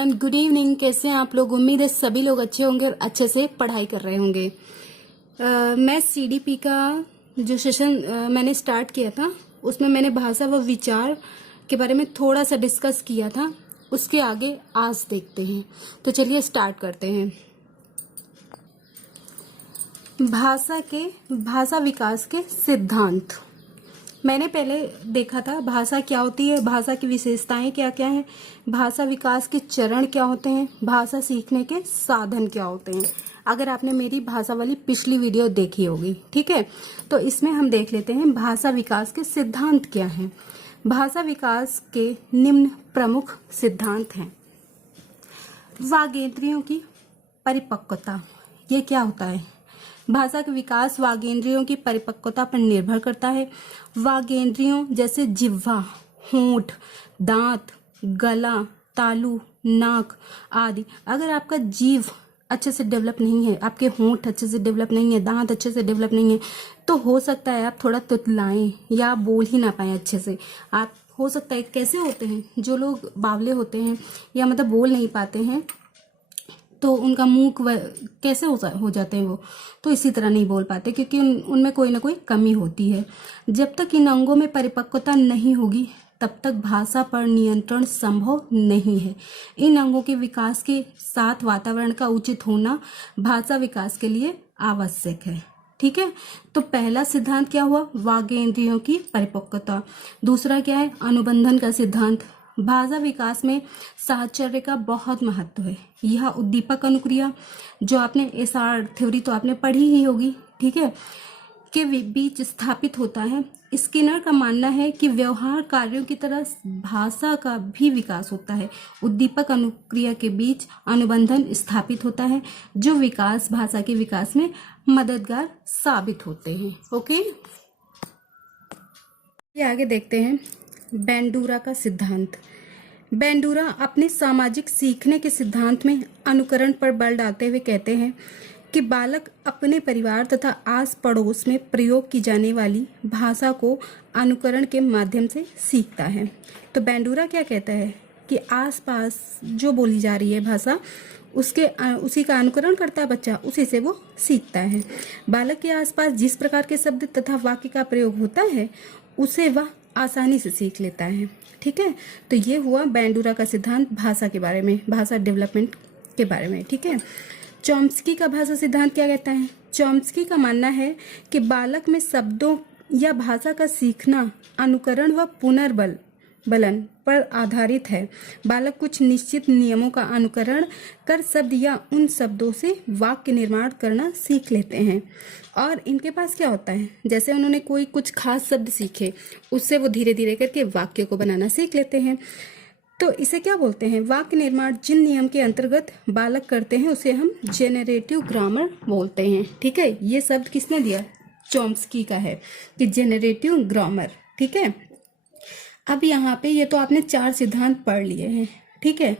Everyone, good evening. कैसे हैं आप लोग? उम्मीद है सभी लोग अच्छे होंगे और अच्छे से पढ़ाई कर रहे होंगे। मैं सीडीपी का जो सेशन मैंने स्टार्ट किया था उसमें मैंने भाषा व विचार के बारे में थोड़ा सा डिस्कस किया था। उसके आगे आज देखते हैं। तो चलिए स्टार्ट करते हैं। भाषा विकास के सिद्धांत मैंने पहले देखा था। भाषा क्या होती है, भाषा की विशेषताएं क्या क्या हैं, भाषा विकास के चरण क्या होते हैं, भाषा सीखने के साधन क्या होते हैं। अगर आपने मेरी भाषा वाली पिछली वीडियो देखी होगी, ठीक है, तो इसमें हम देख लेते हैं भाषा विकास के सिद्धांत क्या हैं। भाषा विकास के निम्न प्रमुख सिद्धांत हैं। वागेंद्रियों की परिपक्वता, ये क्या होता है? भाषा का विकास वागेंद्रियों की परिपक्वता पर निर्भर करता है। वागेंद्रियों जैसे जिह्वा, होंठ, दांत, गला, तालु, नाक आदि, अगर आपका जीभ अच्छे से डेवलप नहीं है, आपके होंठ अच्छे से डेवलप नहीं है, दांत अच्छे से डेवलप नहीं है, तो हो सकता है आप थोड़ा तुतलाएं या बोल ही ना पाए अच्छे से। आप हो सकता है, कैसे होते हैं जो लोग बावले होते हैं या मतलब बोल नहीं पाते हैं, तो उनका मुंह कैसे हो जाते हैं वो, तो इसी तरह नहीं बोल पाते क्योंकि उनमें कोई ना कोई कमी होती है। जब तक इन अंगों में परिपक्वता नहीं होगी तब तक भाषा पर नियंत्रण संभव नहीं है। इन अंगों के विकास के साथ वातावरण का उचित होना भाषा विकास के लिए आवश्यक है। ठीक है, तो पहला सिद्धांत क्या हुआ? वागेंद्रियों की परिपक्वता। दूसरा क्या है? अनुबंधन का सिद्धांत। भाषा विकास में साहचर्य का बहुत महत्व है। यह उद्दीपक अनुक्रिया, जो आपने एसआर थ्योरी तो आपने पढ़ी ही होगी, ठीक है, के बीच स्थापित होता है। स्किनर का मानना है कि व्यवहार कार्यों की तरह भाषा का भी विकास होता है। उद्दीपक अनुक्रिया के बीच अनुबंधन स्थापित होता है, जो विकास भाषा के विकास में मददगार साबित होते हैं। ओके, ये आगे देखते हैं। बेंडूरा का सिद्धांत। बेंडूरा अपने सामाजिक सीखने के सिद्धांत में अनुकरण पर बल डालते हुए कहते हैं कि बालक अपने परिवार तथा आस पड़ोस में प्रयोग की जाने वाली भाषा को अनुकरण के माध्यम से सीखता है। तो बेंडूरा क्या कहता है कि आसपास जो बोली जा रही है भाषा, उसी का अनुकरण करता है बच्चा, उसी से वो सीखता है। बालक के आसपास जिस प्रकार के शब्द तथा वाक्य का प्रयोग होता है उसे वह आसानी से सीख लेता है। ठीक है, तो ये हुआ बेंडूरा का सिद्धांत भाषा के बारे में, भाषा डेवलपमेंट के बारे में। ठीक है, चॉम्स्की का भाषा सिद्धांत क्या कहता है? चॉम्स्की का मानना है कि बालक में शब्दों या भाषा का सीखना अनुकरण व पुनर्बलन पर आधारित है। बालक कुछ निश्चित नियमों का अनुकरण कर शब्द या उन शब्दों से वाक्य निर्माण करना सीख लेते हैं। और इनके पास क्या होता है, जैसे उन्होंने कोई कुछ खास शब्द सीखे, उससे वो धीरे धीरे करके वाक्य को बनाना सीख लेते हैं। तो इसे क्या बोलते हैं? वाक्य निर्माण जिन नियम के अंतर्गत बालक करते हैं उसे हम जेनरेटिव ग्रामर बोलते हैं। ठीक है, ये शब्द किसने दिया? चॉम्स्की का है कि जेनरेटिव ग्रामर। ठीक है, अब यहाँ पे ये तो आपने 4 सिद्धांत पढ़ लिए हैं। ठीक है,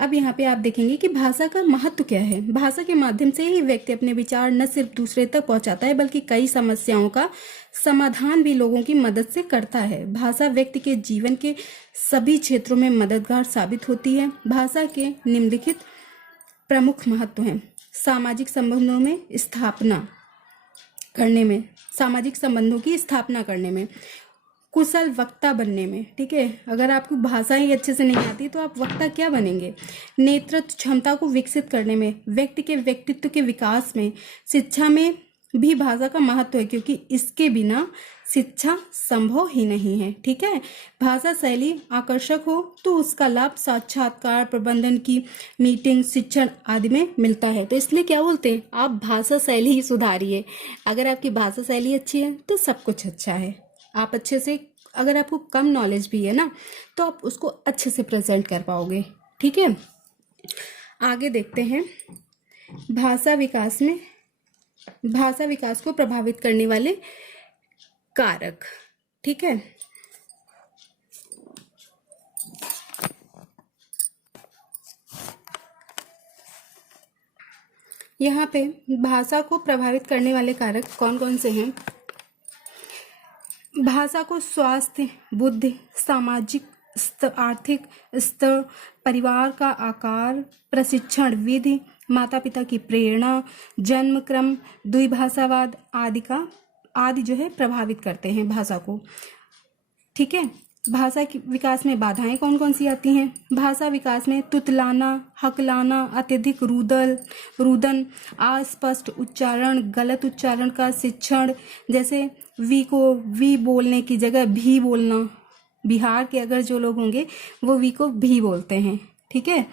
अब यहाँ पे आप देखेंगे कि भाषा का महत्व क्या है। भाषा के माध्यम से ही व्यक्ति अपने विचार न सिर्फ दूसरे तक पहुंचाता है बल्कि कई समस्याओं का समाधान भी लोगों की मदद से करता है। भाषा व्यक्ति के जीवन के सभी क्षेत्रों में मददगार साबित होती है। भाषा के निम्नलिखित प्रमुख महत्व हैं। सामाजिक संबंधों में स्थापना करने में, सामाजिक संबंधों की स्थापना करने में, कुशल वक्ता बनने में। ठीक है, अगर आपको भाषा ही अच्छे से नहीं आती तो आप वक्ता क्या बनेंगे? नेतृत्व क्षमता को विकसित करने में, व्यक्ति के व्यक्तित्व के विकास में, शिक्षा में भी भाषा का महत्व है क्योंकि इसके बिना शिक्षा संभव ही नहीं है। ठीक है, भाषा शैली आकर्षक हो तो उसका लाभ साक्षात्कार, प्रबंधन की मीटिंग, शिक्षण आदि में मिलता है। तो इसलिए क्या बोलते हैं, आप भाषा शैली ही सुधारिए। अगर आपकी भाषा शैली अच्छी है तो सब कुछ अच्छा है। आप अच्छे से, अगर आपको कम नॉलेज भी है ना, तो आप उसको अच्छे से प्रेजेंट कर पाओगे। ठीक है, आगे देखते हैं। भाषा विकास को प्रभावित करने वाले कारक। ठीक है, यहाँ पे भाषा को प्रभावित करने वाले कारक कौन कौन से हैं? भाषा को स्वास्थ्य, बुद्धि, सामाजिक स्तर, आर्थिक स्तर, परिवार का आकार, प्रशिक्षण विधि, माता पिता की प्रेरणा, जन्म क्रम, द्विभाषावाद आदि जो है प्रभावित करते हैं भाषा को। ठीक है, भाषा के विकास में बाधाएं कौन कौन सी आती हैं? भाषा विकास में तुतलाना, हकलाना, अत्यधिक रुदन, अस्पष्ट उच्चारण, गलत उच्चारण का शिक्षण, जैसे वी को वी बोलने की जगह भी बोलना। बिहार के अगर जो लोग होंगे वो वी को भी बोलते हैं। ठीक है,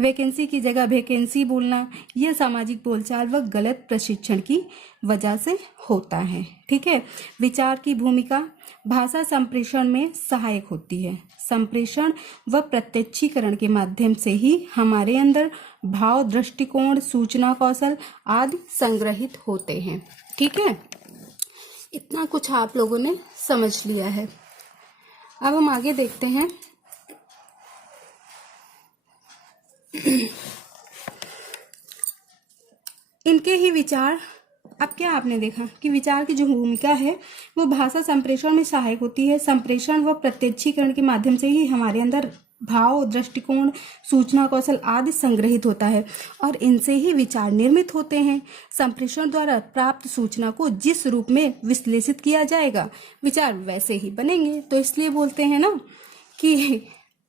वैकेंसी की जगह वैकेंसी बोलना, यह सामाजिक बोलचाल व गलत प्रशिक्षण की वजह से होता है। ठीक है, विचार की भूमिका, भाषा संप्रेषण में सहायक होती है। संप्रेषण व प्रत्यक्षीकरण के माध्यम से ही हमारे अंदर भाव, दृष्टिकोण, सूचना कौशल आदि संग्रहित होते हैं। ठीक है, इतना कुछ आप लोगों ने समझ लिया है। अब हम आगे देखते हैं। इनके ही विचार, अब क्या आपने देखा कि विचार की जो भूमिका है वो भाषा संप्रेषण में सहायक होती है। संप्रेषण व प्रत्यक्षीकरण के माध्यम से ही हमारे अंदर भाव, दृष्टिकोण, सूचना कौशल आदि संग्रहित होता है और इनसे ही विचार निर्मित होते हैं। संप्रेषण द्वारा प्राप्त सूचना को जिस रूप में विश्लेषित किया जाएगा विचार वैसे ही बनेंगे। तो इसलिए बोलते हैं ना कि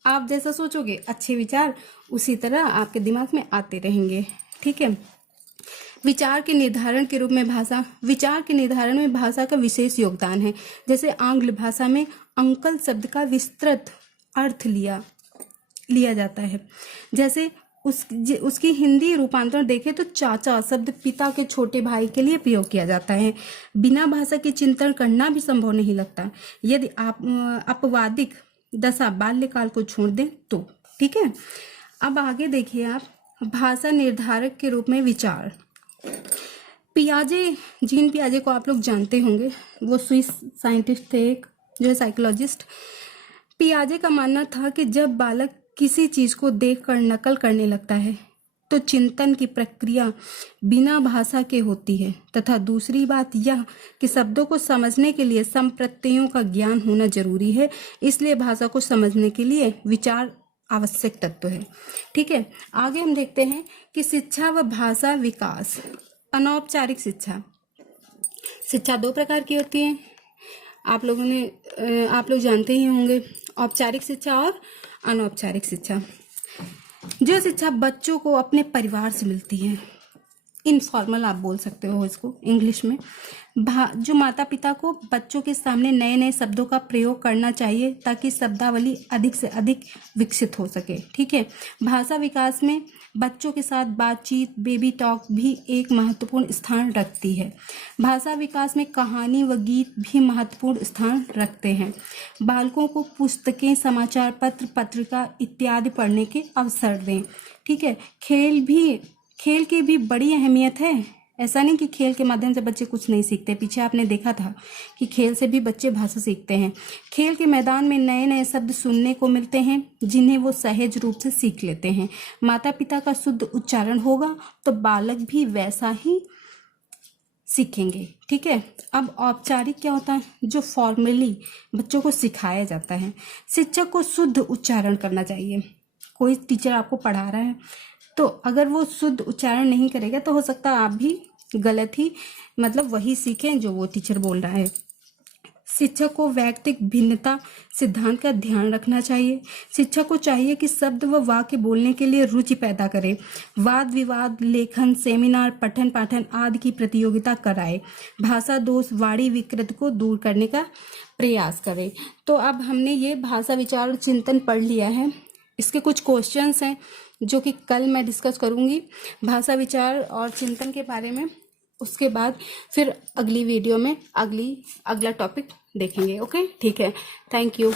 आप जैसा सोचोगे अच्छे विचार उसी तरह आपके दिमाग में आते रहेंगे। ठीक है, विचार के निर्धारण के रूप में भाषा, विचार के निर्धारण में भाषा का विशेष योगदान है। जैसे आंग्ल भाषा में अंकल शब्द का विस्तृत अर्थ लिया जाता है। जैसे उसकी हिंदी रूपांतरण देखें तो चाचा शब्द पिता के छोटे भाई के लिए प्रयोग किया जाता है। बिना भाषा के चिंतन करना भी संभव नहीं लगता यदि आप अपवादिक दशा बाल्यकाल को छोड़ दें तो। ठीक है, अब आगे देखिए आप, भाषा निर्धारक के रूप में विचार। पियाजे, जीन पियाजे को आप लोग जानते होंगे, वो स्विस साइंटिस्ट थे एक, जो है साइकोलॉजिस्ट। पियाजे का मानना था कि जब बालक किसी चीज को देखकर नकल करने लगता है तो चिंतन की प्रक्रिया बिना भाषा के होती है तथा दूसरी बात यह कि शब्दों को समझने के लिए संप्रत्ययों का ज्ञान होना जरूरी है। इसलिए भाषा को समझने के लिए विचार आवश्यक तत्व है। ठीक है, आगे हम देखते हैं कि शिक्षा व भाषा विकास। अनौपचारिक शिक्षा, शिक्षा दो प्रकार की होती है, आप लोग जानते ही होंगे, औपचारिक शिक्षा और अनौपचारिक शिक्षा। जो शिक्षा बच्चों को अपने परिवार से मिलती है, इनफॉर्मल आप बोल सकते हो इसको इंग्लिश में, जो माता पिता को बच्चों के सामने नए नए शब्दों का प्रयोग करना चाहिए ताकि शब्दावली अधिक से अधिक विकसित हो सके। ठीक है, भाषा विकास में बच्चों के साथ बातचीत, बेबी टॉक भी एक महत्वपूर्ण स्थान रखती है। भाषा विकास में कहानी व गीत भी महत्वपूर्ण स्थान रखते हैं। बालकों को पुस्तकें, समाचार पत्र, पत्रिका इत्यादि पढ़ने के अवसर दें। ठीक है, खेल की भी बड़ी अहमियत है। ऐसा नहीं कि खेल के माध्यम से बच्चे कुछ नहीं सीखते, पीछे आपने देखा था कि खेल से भी बच्चे भाषा सीखते हैं। खेल के मैदान में नए नए शब्द सुनने को मिलते हैं जिन्हें वो सहज रूप से सीख लेते हैं। माता पिता का शुद्ध उच्चारण होगा तो बालक भी वैसा ही सीखेंगे। ठीक है, अब औपचारिक क्या होता है? जो फॉर्मली बच्चों को सिखाया जाता है। शिक्षक को शुद्ध उच्चारण करना चाहिए। कोई टीचर आपको पढ़ा रहा है तो अगर वो शुद्ध उच्चारण नहीं करेगा तो हो सकता है आप भी गलत ही वही सीखें जो वो टीचर बोल रहा है। शिक्षक को वैयक्तिक भिन्नता सिद्धांत का ध्यान रखना चाहिए। शिक्षक को चाहिए कि शब्द व वाक्य बोलने के लिए रुचि पैदा करे। वाद विवाद, लेखन, सेमिनार, पठन पाठन आदि की प्रतियोगिता कराए। भाषा दोष, वाणी विकृत को दूर करने का प्रयास करे। तो अब हमने ये भाषा विचार और चिंतन पढ़ लिया है। इसके कुछ क्वेश्चंस हैं जो कि कल मैं डिस्कस करूंगी भाषा विचार और चिंतन के बारे में। उसके बाद फिर अगली वीडियो में अगला टॉपिक देखेंगे। ओके, ठीक है, थैंक यू।